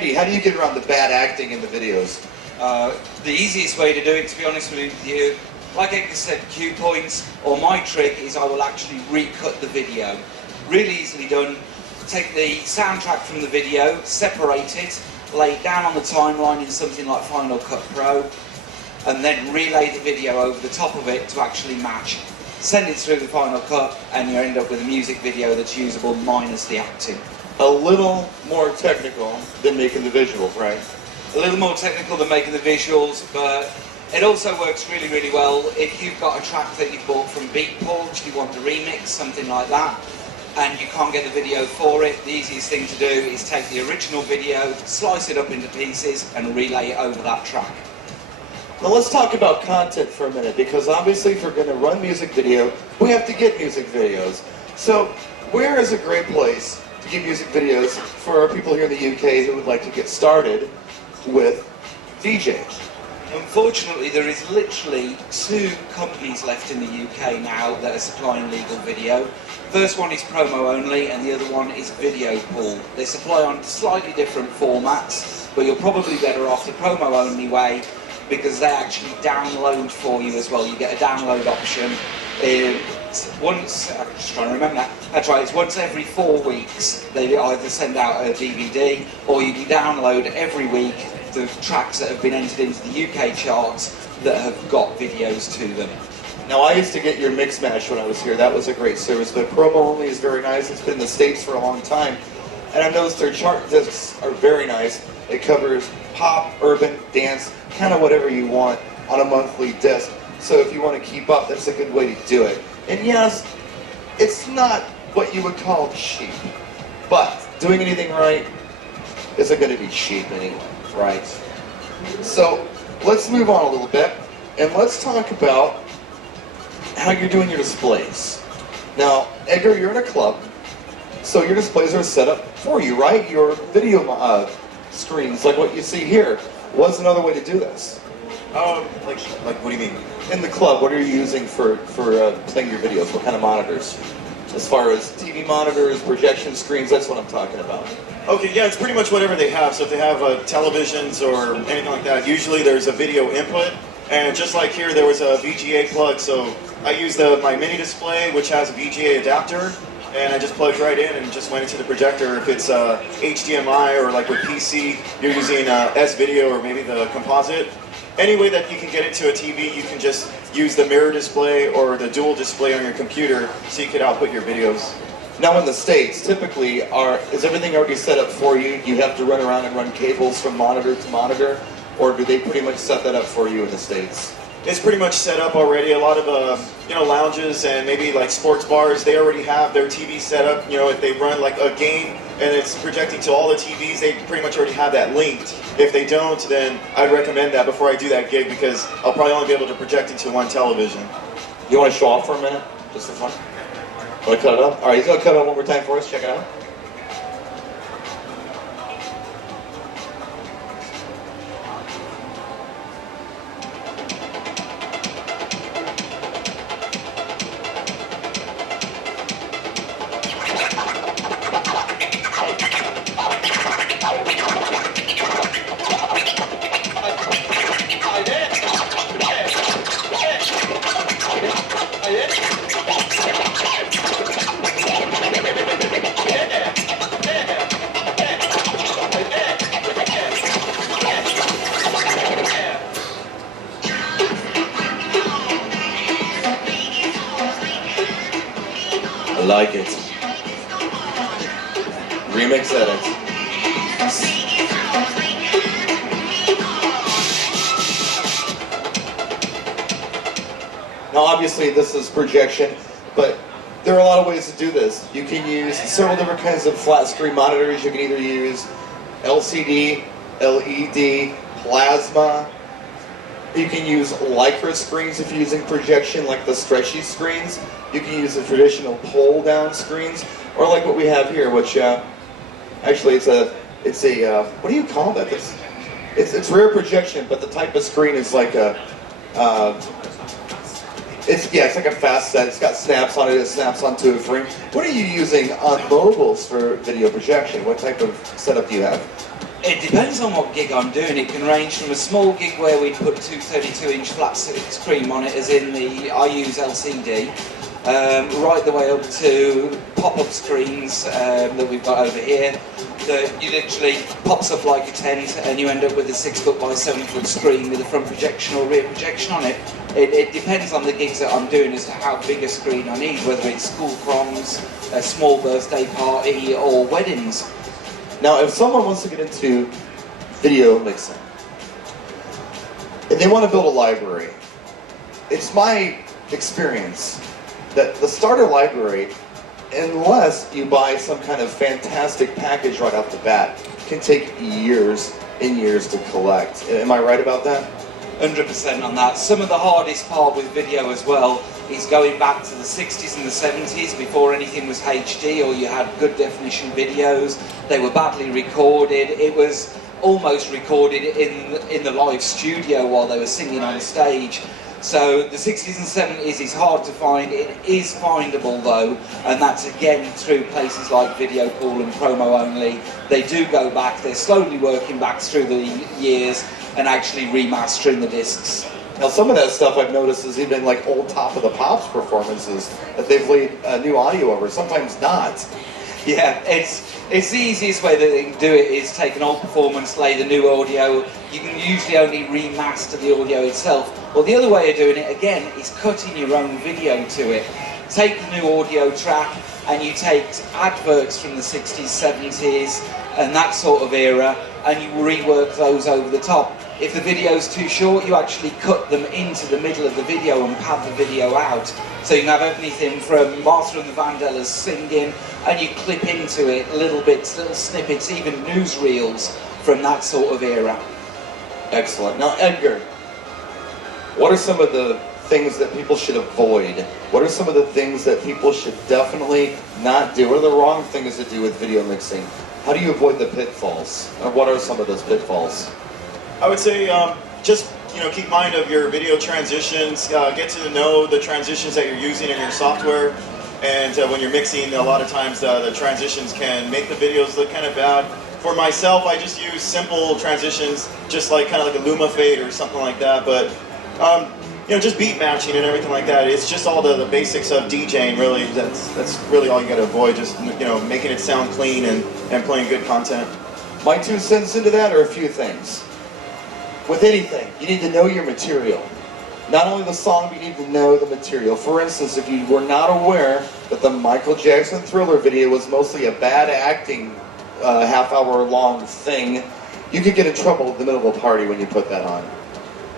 Andy, how do you get around the bad acting in the videos? The easiest way to do it, to be honest with you, like I said, cue points, or my trick is I will actually recut the video. Really easily done. Take the soundtrack from the video, separate it, lay it down on the timeline in something like Final Cut Pro, and then relay the video over the top of it to actually match. Send it through the Final Cut, and you end up with a music video that's usable minus the acting. A little more technical than making the visuals, right? A little more technical than making the visuals, but it also works really, really well if you've got a track that you've bought from pitfalls, you want to remix, something like that, and you can't get the video for it. The easiest thing to do is take the original video, slice it up into pieces, and relay it over that track. Now let's talk about content for a minute, because obviously if we're going to run music video, we have to get music videos. So where is a great place to get music videos for our people here in the UK who would like to get started with DJing? Unfortunately, there is literally 2 companies left in the UK now that are supplying legal video. First one is promo only, and the other one is Video Pool. They supply on slightly different formats, but you're probably better off the promo only way, because they actually download for you as well. You get a download option. Once, I'm just trying to remember that. That's right, it's once every 4 weeks. They either send out a DVD, or you can download every week the tracks that have been entered into the UK charts that have got videos to them. Now I used to get your Mix Mash when I was here. That was a great service, but promo only is very nice. It's been in the States for a long time. And I've noticed their chart discs are very nice. It covers pop, urban, dance, kind of whatever you want on a monthly disc. So if you want to keep up, that's a good way to do it. And yes, it's not what you would call cheap, but doing anything right isn't going to be cheap anyway, right? So let's move on a little bit, and let's talk about how you're doing your displays. Now, Edgar, you're in a club, so your displays are set up for you, right? Your video screens, like what you see here. What's another way to do this? Like what do you mean? In the club, what are you using for playing your videos? What kind of monitors? As far as TV monitors, projection screens, that's what I'm talking about. Okay, yeah, it's pretty much whatever they have. So if they have televisions or anything like that, usually there's a video input. And just like here, there was a VGA plug. So I used my mini display, which has a VGA adapter. And I just plugged right in and just went into the projector. If it's HDMI or like with PC, you're using S-Video or maybe the composite. Any way that you can get into a TV, you can just use the mirror display or the dual display on your computer so you can output your videos. Now in the States, typically, is everything already set up for you? Do you have to run around and run cables from monitor to monitor? Or do they pretty much set that up for you in the States? It's pretty much set up already. A lot of lounges and maybe like sports bars, they already have their TV set up. You know, if they run like a game and it's projecting to all the TVs, they pretty much already have that linked. If they don't, then I'd recommend that before I do that gig, because I'll probably only be able to project into one television. You want to show off for a minute, just for fun? Want to cut it up? All right, he's going to cut it up one more time for us. Check it out. I like it. Remix edit. Now obviously this is projection, but there are a lot of ways to do this. You can use several different kinds of flat screen monitors. You can either use LCD, LED, plasma. You can use Lycra screens if you're using projection, like the stretchy screens. You can use the traditional pull-down screens, or like what we have here, which actually it's a what do you call that? It's rear projection, but the type of screen is like a it's like a fast set. It's got snaps on it. It snaps onto a frame. What are you using on mobiles for video projection? What type of setup do you have? It depends on what gig I'm doing. It can range from a small gig where we put two 32-inch flat screen monitors in I use LCD, right the way up to pop-up screens that we've got over here. That you literally pops up like a tent and you end up with a 6-foot by 7-foot screen with a front projection or rear projection on it. It depends on the gigs that I'm doing as to how big a screen I need, whether it's school proms, a small birthday party or weddings. Now, if someone wants to get into video mixing and they want to build a library, it's my experience that the starter library, unless you buy some kind of fantastic package right off the bat, can take years and years to collect. Am I right about that? 100% on that. Some of the hardest part with video as well is going back to the 60s and the 70s before anything was HD or you had good definition videos. They were badly recorded. It was almost recorded in the live studio while they were singing on stage. So the 60s and 70s is hard to find. It is findable though, and that's again through places like Video Pool and Promo Only. They do go back. They're slowly working back through the years and actually remastering the discs. Now, some of that stuff I've noticed is even like old Top of the Pops performances that they've laid new audio over, sometimes not. Yeah, it's the easiest way that they can do it is take an old performance, lay the new audio. You can usually only remaster the audio itself. Or the other way of doing it, again, is cutting your own video to it. Take the new audio track and you take adverts from the 60s, 70s and that sort of era and you rework those over the top. If the video's too short, you actually cut them into the middle of the video and pad the video out. So you can have everything from Martha and the Vandellas singing, and you clip into it little bits, little snippets, even newsreels from that sort of era. Excellent. Now, Edgar, what are some of the things that people should avoid? What are some of the things that people should definitely not do? What are the wrong things to do with video mixing? How do you avoid the pitfalls? Or what are some of those pitfalls? I would say just keep mind of your video transitions, get to know the transitions that you're using in your software, and when you're mixing, a lot of times the transitions can make the videos look kind of bad. For myself, I just use simple transitions, just like kind of like a Luma fade or something like that, but just beat matching and everything like that. It's just all the basics of DJing, really. That's really all you got to avoid, just making it sound clean and playing good content. My 2 cents into that are a few things. With anything, you need to know your material. Not only the song, but you need to know the material. For instance, if you were not aware that the Michael Jackson Thriller video was mostly a bad acting half-hour long thing, you could get in trouble in the middle of a party when you put that on.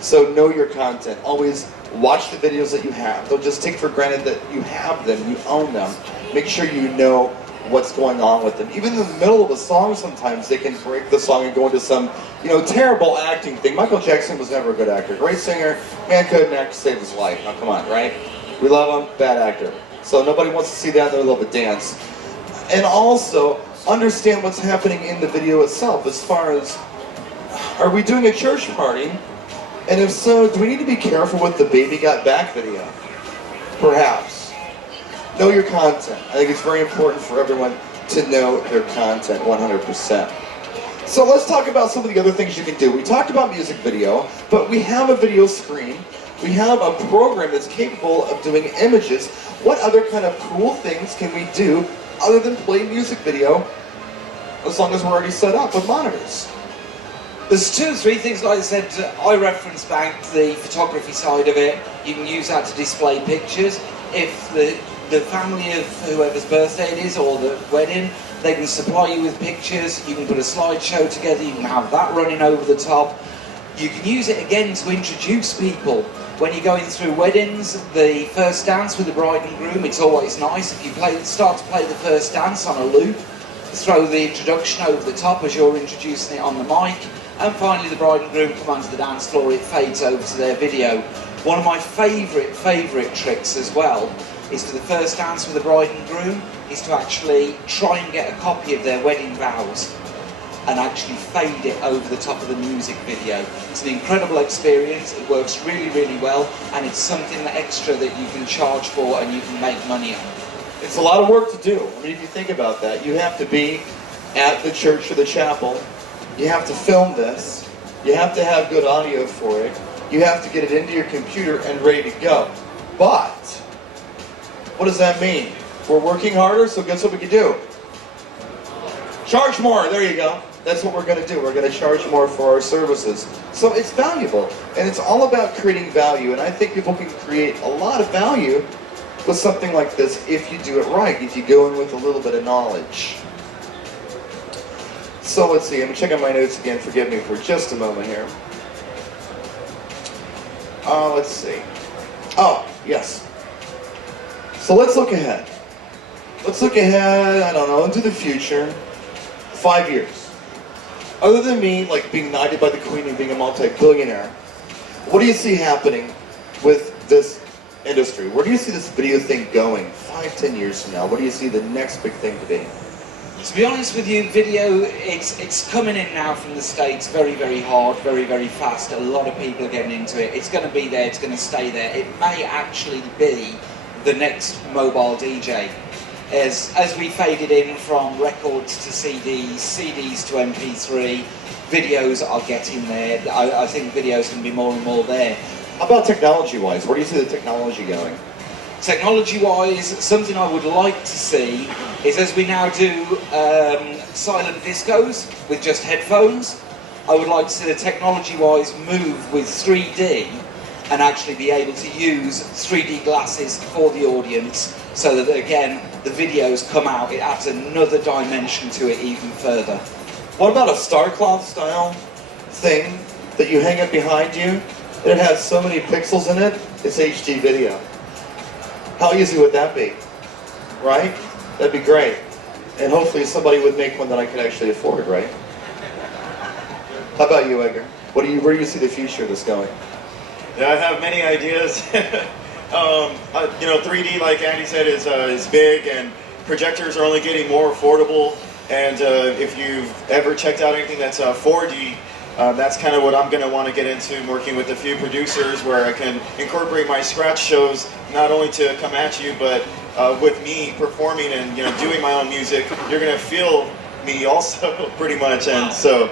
So know your content. Always watch the videos that you have. Don't just take for granted that you have them, you own them. Make sure you know what's going on with them. Even in the middle of a song, sometimes they can break the song and go into some, terrible acting thing. Michael Jackson was never a good actor. Great singer, man couldn't act to save his life. Now come on, right? We love him, bad actor. So nobody wants to see that, they love a dance. And also, understand what's happening in the video itself as far as, are we doing a church party? And if so, do we need to be careful with the Baby Got Back video? Perhaps. Know your content. I think it's very important for everyone to know their content 100%. So let's talk about some of the other things you can do. We talked about music video, but we have a video screen. We have a program that's capable of doing images. What other kind of cool things can we do other than play music video as long as we're already set up with monitors? There's 2 or 3 things, like I said, I reference back the photography side of it. You can use that to display pictures. If the family of whoever's birthday it is or the wedding, they can supply you with pictures. You can put a slideshow together, you can have that running over the top. You can use it again to introduce people. When you're going through weddings, the first dance with the bride and groom, it's always nice if you start to play the first dance on a loop, throw the introduction over the top as you're introducing it on the mic, and finally the bride and groom come onto the dance floor, it fades over to their video. One of my favourite tricks as well is for the first dance with the bride and groom is to actually try and get a copy of their wedding vows and actually fade it over the top of the music video. It's an incredible experience, it works really, really well, and it's something extra that you can charge for and you can make money on. It's a lot of work to do. I mean, if you think about that, you have to be at the church or the chapel You have to film this. You have to have good audio for it. You have to get it into your computer and ready to go. But, what does that mean? We're working harder, so guess what we can do? Charge more, there you go. That's what we're going to do. We're going to charge more for our services. So it's valuable, and it's all about creating value, and I think people can create a lot of value with something like this if you do it right, if you go in with a little bit of knowledge. So let's see, I'm checking my notes again, forgive me for just a moment here. Let's see. Oh, yes. So let's look ahead. Let's look ahead, I don't know, into the future. 5 years. Other than me, like being knighted by the Queen and being a multi-billionaire, what do you see happening with this industry? Where do you see this video thing going 5-10 years from now? What do you see the next big thing to be? To be honest with you, video, it's coming in now from the States very, very hard, very, very fast. A lot of people are getting into it. It's going to be there, it's going to stay there. It may actually be the next mobile DJ. As we faded in from records to CDs, CDs to MP3, videos are getting there. I think videos can be more and more there. How about technology-wise? Where do you see the technology going? Technology-wise, something I would like to see is, as we now do silent discos with just headphones, I would like to see the technology-wise move with 3D and actually be able to use 3D glasses for the audience so that, again, the videos come out. It adds another dimension to it even further. What about a star cloth style thing that you hang up behind you? It has so many pixels in it, it's HD video. How easy would that be? Right? That'd be great. And hopefully somebody would make one that I could actually afford, right? How about you, Edgar? Where do you see the future of this going? Yeah, I have many ideas. 3D, like Andy said, is big, and projectors are only getting more affordable. And if you've ever checked out anything that's 4D, that's kind of what I'm going to want to get into, working with a few producers where I can incorporate my scratch shows not only to come at you, but with me performing and doing my own music. You're going to feel me also pretty much, and so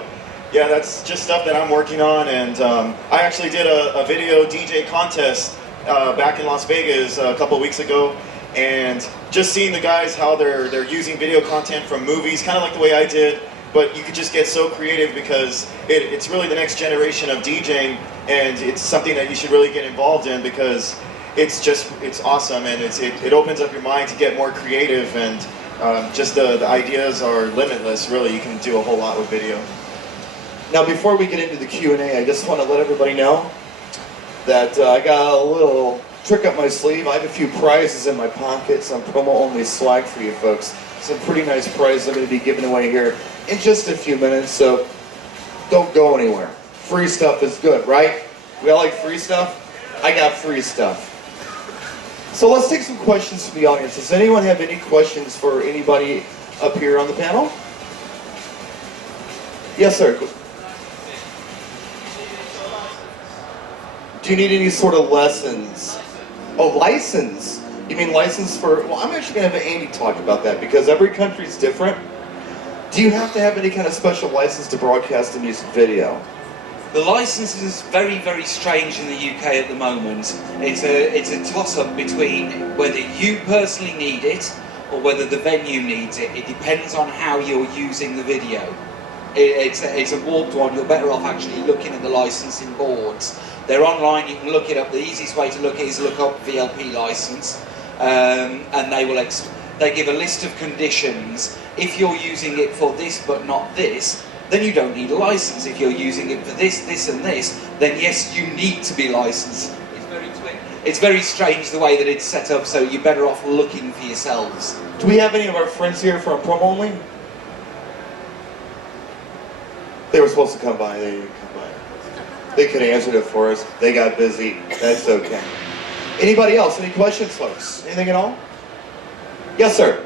yeah, that's just stuff that I'm working on. And I actually did a video DJ contest back in Las Vegas a couple of weeks ago, and just seeing the guys how they're using video content from movies, kind of like the way I did. But you could just get so creative because it's really the next generation of DJing, and it's something that you should really get involved in because it's awesome, and it opens up your mind to get more creative, and just the ideas are limitless. Really, you can do a whole lot with video. Now, before we get into the Q&A, I just want to let everybody know that I got a little trick up my sleeve. I have a few prizes in my pocket, some promo-only swag for you folks. Some pretty nice prizes I'm going to be giving away here in just a few minutes, so don't go anywhere. Free stuff is good, right? We all like free stuff? I got free stuff. So let's take some questions from the audience. Does anyone have any questions for anybody up here on the panel? Yes, sir. Do you need any sort of lessons? Oh, license. You mean license for, well, I'm actually going to have Andy talk about that because every country's different. Do you have to have any kind of special license to broadcast a music video? The license is very, very strange in the UK at the moment. It's a toss-up between whether you personally need it or whether the venue needs it. It depends on how you're using the video. It's a warped one. You're better off actually looking at the licensing boards. They're online, you can look it up. The easiest way to look is look up VLP license, and they give a list of conditions. If you're using it for this but not this, then you don't need a license. If you're using it for this, this and this, then yes, you need to be licensed. It's very strange the way that it's set up, so you're better off looking for yourselves. Do we have any of our friends here from Promo Only? They were supposed to come by, they didn't come by. They could have answered it for us. They got busy. That's okay. Anybody else? Any questions, folks? Anything at all? Yes, sir.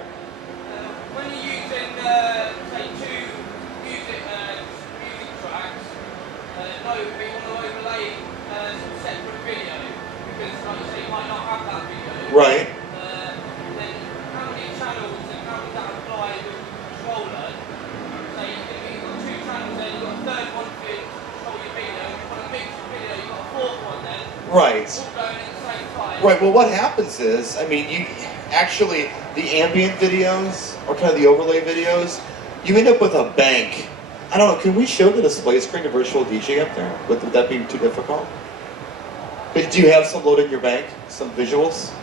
When you're using, say, two music tracks, you want to overlay some separate video because, like you say, you might not have that video. Right. Then how many channels and how does that apply with the controller? Say you've got two channels there, you've got Right, well what happens is, I mean, you actually, the ambient videos, or kind of the overlay videos, you end up with a bank. I don't know, can we show the display screen to virtual DJ up there? Would that be too difficult? Do you have some loaded in your bank? Some visuals?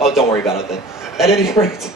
Oh, don't worry about it then. At any rate,